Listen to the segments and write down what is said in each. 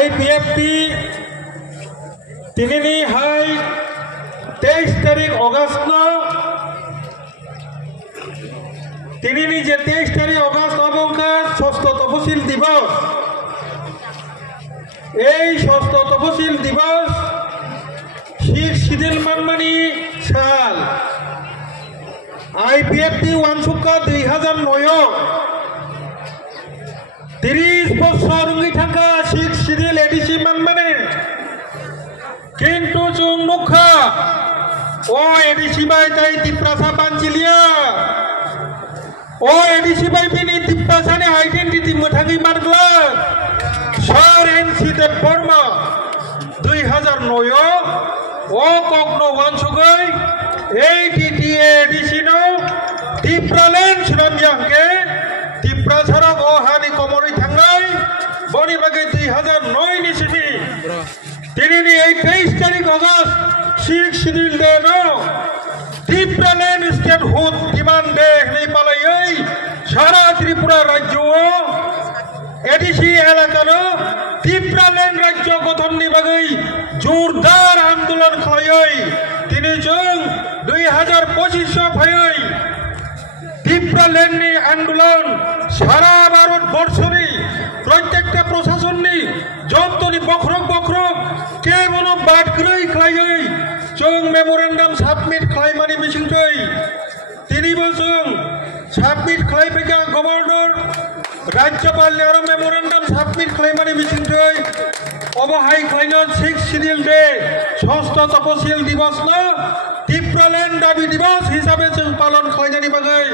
IPFT tinini hai 23 তারিখ August tinini je 23 তারিখ August অবকাশ ষষ্ঠ তফসিল দিবস এই ষষ্ঠ তফসিল দিবস শিখ শিথিল মানমানি সাল IPFT ওয়ানসুকা 2009 30 বছর উঙ্গি থাকা শিখ শিথিল এডিসি মানমানে কিন্তু जों नुखा ओ एडिसि बाय ताई तिप्रासा बानचिलिया ओ एडिसि बाय बिनि तिप्रासानि आइडेन्टिटी मोथाङै मारग्ला सर एनसि देव बर्मा 2009 ओ कग्नो वानसुगै एटीटीए एडिसिनो तिप्रालेन सुनामयांके तिप्रासारा गहानि कमरै थांनाय बनि बागै 2009 नि सिनि tinini ei 23 তারিখ অগস্ট শিখ শিথিল দে no ত্রিপুরালেন স্টেট হুড ডিমান্ড দে nei palai সারা ত্রিপুরা রাজ্য এডিসি এলাকানো ত্রিপুরালেন রাজ্য গঠননি বাগৈ জোরদার আন্দোলন খালাই তিনি जों 2025 ফাই ত্রিপুরালেননি আন্দোলন সারা ভারতবর্ষনি প্রত্যেকটা প্রশাসননি যতনি বখরক বখরক কেবল বাটগ্रै খালাই जों मेमोरेन्डाम साबमिट खालामनानै मिसिंथै तिनिबो जों साबमिट खालामफैगा गभर्नर राज्यपाल आरो मेमोरेन्डाम साबमिट खालामनानै मिसिंथै अबहाय खालायनो शिख शिथिल दे षष्ठ तपसिल दिवस न ত্রিপুরালেন্ড दाबि दिवस हिसाबै जों पालन खालामनायनि बागै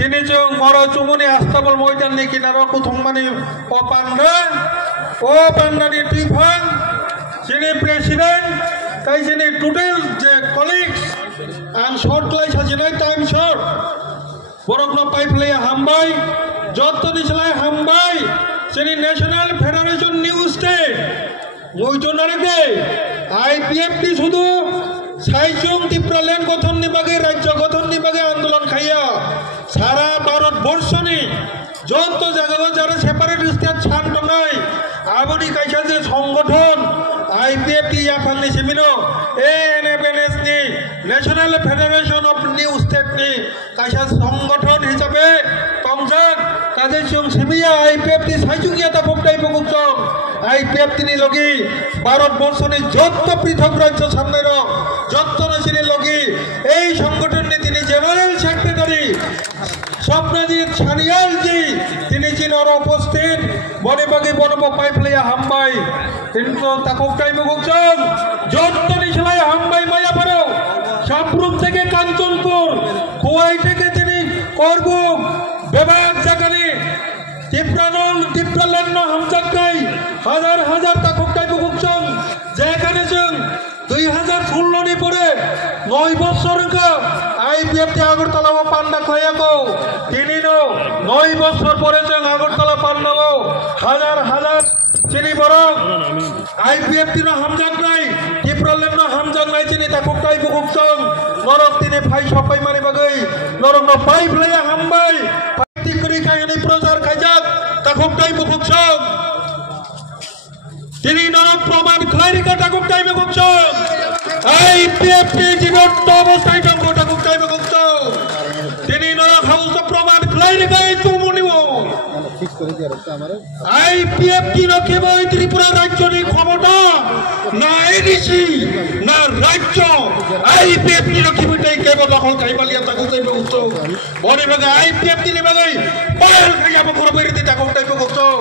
दिनै जों मरो चुमुनि आस्थाबल मैदाननि किनाराव कुथुंमानि ओ पान्डानि तुइफां जोंनि प्रेसिडेन्ट ताई जोंनि टटेल जे कलिग्स आं शर्ट क्लाय साजिनाय टाइम शर्ट बरकनो पाइपलाय हामबाय जतनि सलाय हामबाय जोंनि नेशनल फेडारेशन निउ स्टेट नयजनारे IPFT शुधु साइजों ত্রিপুরালেন্ড गठननि बागै राज्य गठननि बागै आंदोलन खाया सारा भारतबर्षनि जत जायगायाव जारा सेपारेट स्टेट सान दंनाय आबोनि कायसा जे संगठन IPFT याफांनि सिमिनो ANFNS नि national Federation of new state नि कायसा संगठन हिसाबै तंजाक ताजे जों सिमिया IPFT साइजुंगिया ताफबटाय बगुकजों IPFT नि लगी भारतबर्षनि जत पृथक राज्य सामने रं जत नसिनि लगी এই সংগঠনनि তিনি জেনারেল সেক্রেটারি স্বপ্নজিৎ সানিয়াল জি তিনি চিনর উপস্থিত বনিবাগি বনব পাইপলাইয়া হামবাই কিন্তু তাকোকটাই মুগজং যতনি সেলাই হামবাই মায়াপাড়া সাবরুম থেকে কাঞ্চনপুর খোয়াই থেকে তিনি করগুক বেবাক জাগানি ত্রিপুরালেন্ড হামজাকাই হাজার হাজার তাকোকটাই মুগজং যেখানে जों 2016 नि परे 9 বছর IPFT আগরতলা পান্ডা খাইয়াকো তিনিনো 9 বছর পরে जों আগরতলা পান্ডাও হাজার হাজার চিনি বরং IPFT नो हामजाक নাই ত্রিপুরালেন্ড नो हामजाक নাই চিনি তাকোকটাই বুকুকজং নরক তিনি ফাই সপাই মানি বাগৈ নরক नो পাইপলাইয়া হামবাই পাইতি করি কাহিনী প্রচার খাইজাক তাকোকটাই বুকুকজং তিনি নরক প্রমাণ খাইরিকা তাকোকটাই বুকুকজং IPFT জীবন্ত অবস্থায় জঙ্গটা গুপ্তাই বগছং তিনি নরক হাউস প্রমাণ খাইরিকা চুমুনিও IPFT ন কেবল ত্রিপুরা রাজ্যের ক্ষমতা না এডিসি না রাজ্য IPFT ন কিবটাই কেবল দখল কাইবালিয়া তাকোকটাই বগছং বনি ভাগে IPFT নি ভাগে পাল খাইয়া বকর বেরিতে তাকোকটাই বগছং